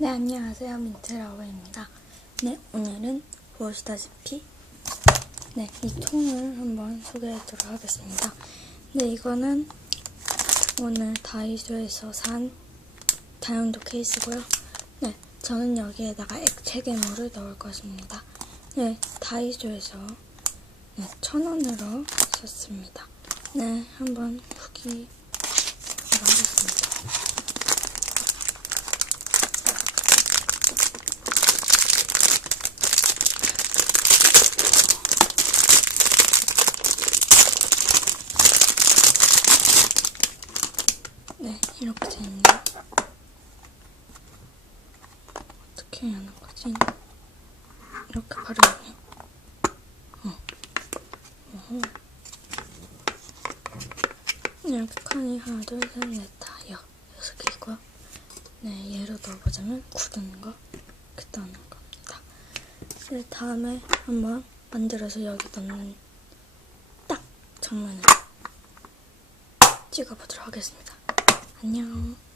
네, 안녕하세요. 민트라워입니다. 네, 오늘은 보시다시피 네, 이 통을 한번 소개하도록 하겠습니다. 네, 이거는 오늘 다이소에서 산 다용도 케이스고요. 네, 저는 여기에다가 액체 괴물을 넣을 것입니다. 네, 다이소에서 네, 천 원으로 샀습니다. 네, 한번 후기 하겠습니다. 네, 이렇게 되는데 어떻게 하는 거지? 이렇게 바르면 어. 어허. 이렇게 칸이 하나, 둘, 셋, 넷, 다 여, 여섯 개 있고요. 네, 얘로 넣어보자면 굳은 거 이렇게 넣는 겁니다. 그 다음에 한번 만들어서 여기 넣는 딱 정면을 찍어보도록 하겠습니다. 안녕.